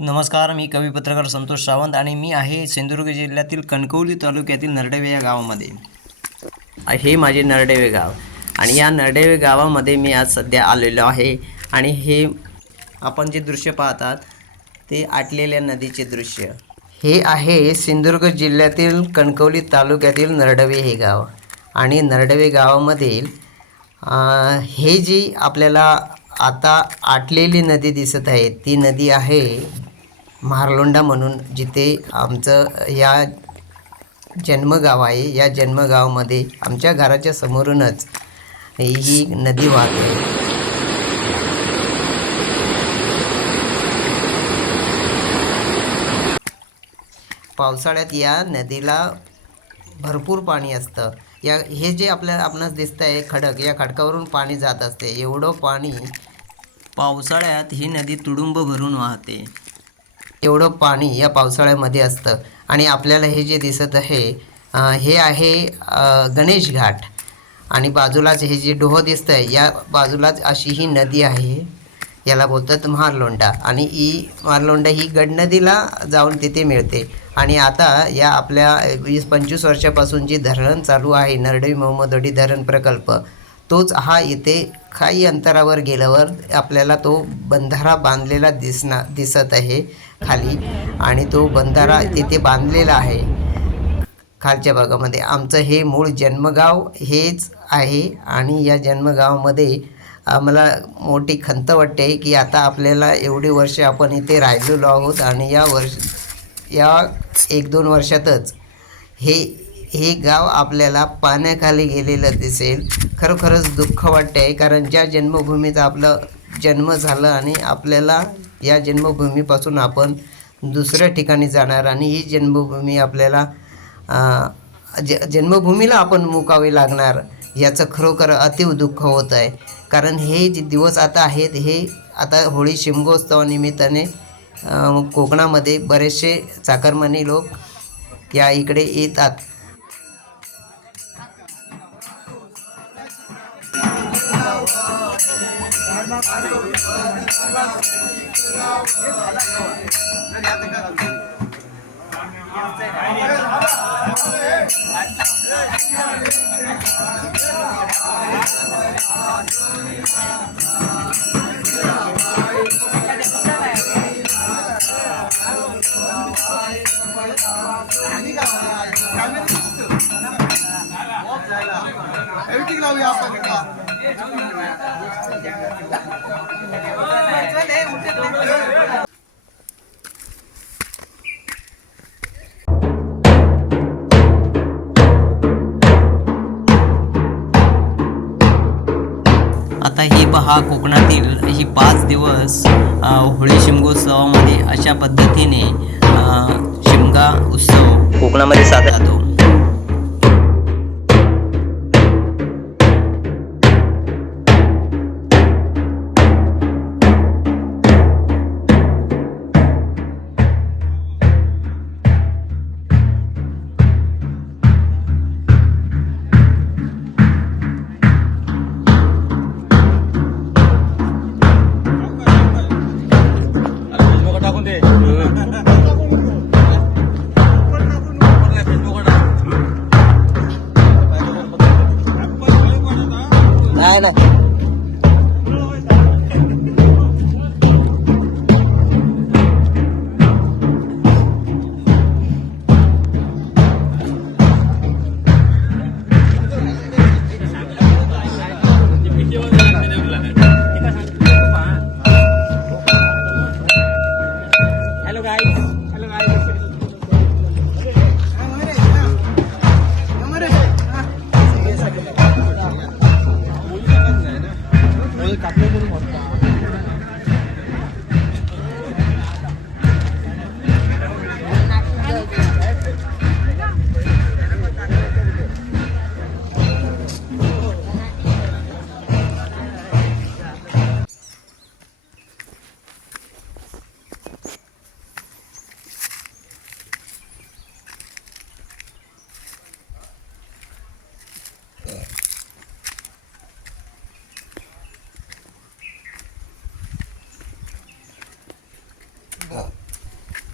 नमस्कार, मी कवी पत्रकार संतोष सावंत आणि मी आहे सिंधुदुर्ग जिल्ह्यातील कणकवली तालुक्यातील नरडेवे या गावामध्ये. हे माझे नरडेवे गाव आणि या नरडेवे गावामध्ये मी आज सध्या आलेलो आहे. आणि हे आपण जे दृश्य पाहतात ते आटलेल्या नदीचे दृश्य. हे आहे सिंधुदुर्ग जिल्ह्यातील कणकवली तालुक्यातील नरडेवे हे गाव. आणि नरडेवे गावामधील हे जी आपल्याला आता आटलेली नदी दिसत आहे ती नदी आहे म्हारलोंडा म्हणून, जिथे आमचं या जन्मगाव आहे. या जन्मगावामध्ये आमच्या घराच्या समोरूनच ही नदी वाहते. पावसाळ्यात या नदीला भरपूर पाणी असतं. हे जे आपणास दिसतं आहे खडक, या खडकावरून पाणी जात असते. एवढं पाणी पावसाळ्यात ही नदी तुडुंब भरून वाहते. एवढं पाणी या पावसाळ्यामध्ये असतं. आणि आपल्याला हे जे दिसत आहे हे आहे गणेश घाट. आणि बाजूलाच हे जे डोह दिसतं आहे या बाजूलाच अशी ही नदी आहे. याला बोलतात म्हारलोंडा. आणि म्हारलोंडा ही गडनदीला जाऊन तिथे मिळते. आणि आता या आपल्या 20-25 वर्षापासून जी धरण चालू आहे नरडेवे मोहम्मदवाडी धरण प्रकल्प, तोच हा इथे काही अंतरावर गेल्यावर आपल्याला तो बंधारा बांधलेला दिसत आहे खाली. आणि तो बंधारा तिथे बांधलेला आहे खालच्या भागामध्ये. आमचं हे मूळ जन्मगाव हेच आहे. आणि या जन्मगावामध्ये आम्हाला मोठी खंत वाटते की आता आपल्याला एवढी वर्ष आपण इथे राहिलेलो आहोत आणि या 1-2 वर्षातच हे गाव आपल्याला पाण्याखाली गेलेलं दिसेल. खरोखरच दुःख वाटते आहे, कारण ज्या जन्मभूमीचा आपलं जन्म झालं आणि आपल्याला या जन्मभूमीपासून आपण दुसऱ्या ठिकाणी जाणार आणि ही जन्मभूमी आपल्याला जन्मभूमीला आपण मुकावे लागणार, याचं खरोखर अतीव दुःख होत आहे. कारण हे जे दिवस आता आहेत हे आता होळी शिमगोत्सवानिमित्ताने कोकणामध्ये बरेचसे चाकरमानी लोक या इकडे येतात. आता हे पहा, कोकणातील ही 5 दिवस होळी शिमगोत्सवामध्ये अशा पद्धतीने शिमगा उत्सव कोकणामध्ये साजरा होतो.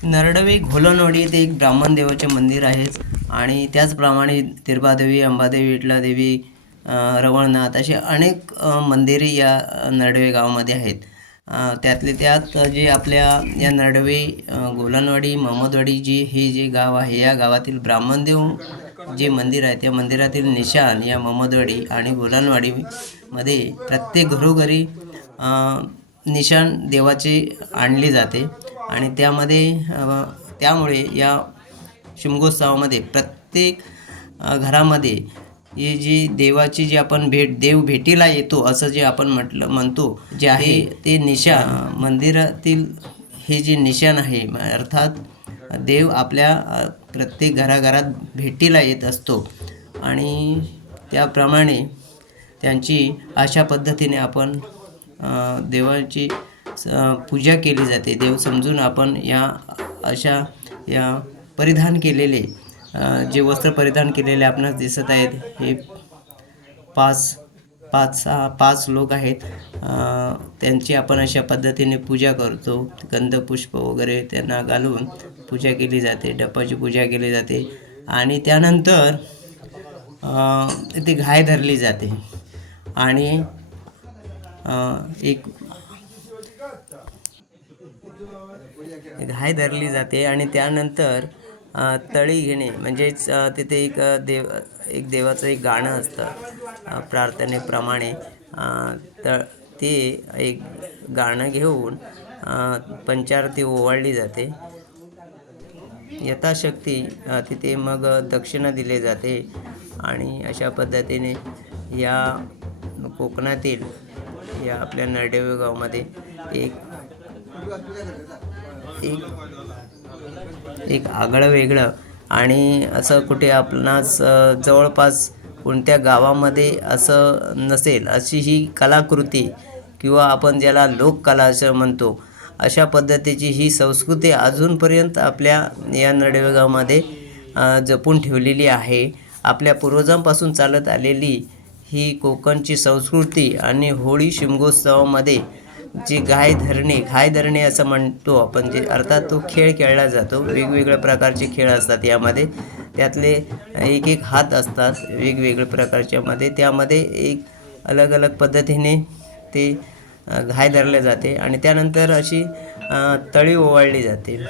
नरडवे घोलनवाडी येथे एक ब्राह्मण देवाचे मंदिर आहे आणि त्याचप्रमाणे तिरबादेवी, अंबादेवी, विठलादेवी, रवळनाथ असे अनेक मंदिरे या नरडवे गावामध्ये आहेत. त्यातले त्यात जे आपल्या या नरडवे, गोलनवाडी, महमदवाडी हे जे गाव आहे, या गावातील ब्राह्मणदेव जे मंदिर आहे त्या मंदिरातील निशाण या महमदवाडी आणि गोलनवाडीमध्ये प्रत्येक घरोघरी निशाण देवाचे आणले जाते आणि त्यामुळे या शिमगोत्सवामध्ये प्रत्येक घरामध्ये ही जी देवाची जी आपण देव भेटीला येतो असं जे आपण म्हणतो जे आहे ते निशाण मंदिरातील हे जे निशाण आहे, अर्थात देव आपल्या प्रत्येक घराघरात भेटीला येत असतो आणि त्याप्रमाणे त्यांची अशा पद्धतीने आपण देवाची पूजा केली जाते. देव समजून आपण या परिधान केलेले जे वस्त्र परिधान केलेले आपणास दिसत आहेत, हे पाच लोक आहेत. त्यांची आपण अशा पद्धतीने पूजा करतो. गंधपुष्प वगैरे त्यांना घालून पूजा केली जाते, डपाची पूजा केली जाते आणि त्यानंतर ती घाय धरली जाते आणि एक घाय धरली जाते आणि त्यानंतर तळी घेणे म्हणजेच तिथे एक देवाचं एक गाणं असतं प्रार्थनेप्रमाणे. ते एक गाणं घेऊन पंचारती ओवाळली जाते. यथाशक्ती तिथे मग दक्षिणा दिली जाते आणि अशा पद्धतीने या कोकणातील या आपल्या नरडेवे गावामध्ये एक आगळं वेगळं आणि असं कुठे आपणास जवळपास कोणत्या गावामध्ये असं नसेल अशी ही कलाकृती किंवा आपण ज्याला लोककला असं म्हणतो, अशा पद्धतीची ही संस्कृती अजूनपर्यंत आपल्या या नरडेवे गावामध्ये जपून ठेवलेली आहे. आपल्या पूर्वजांपासून चालत आलेली ही कोकणची संस्कृती आणि होळी शिमगोत्सवामध्ये जी घाय धरणे असं म्हणतो आपण, जे अर्थात तो खेळ खेळला जातो. वेगवेगळ्या प्रकारचे खेळ असतात यामध्ये, त्यातले एक हात असतात वेगवेगळ्या प्रकारच्यामध्ये, त्यामध्ये एक अलग पद्धतीने ते घाय धरले जाते आणि त्यानंतर अशी तळी ओवाळली जाते.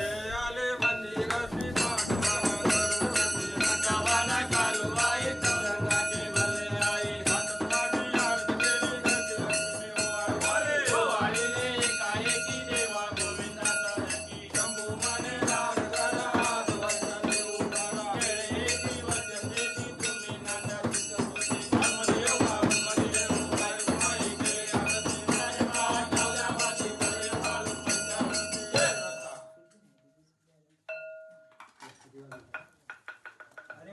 अरे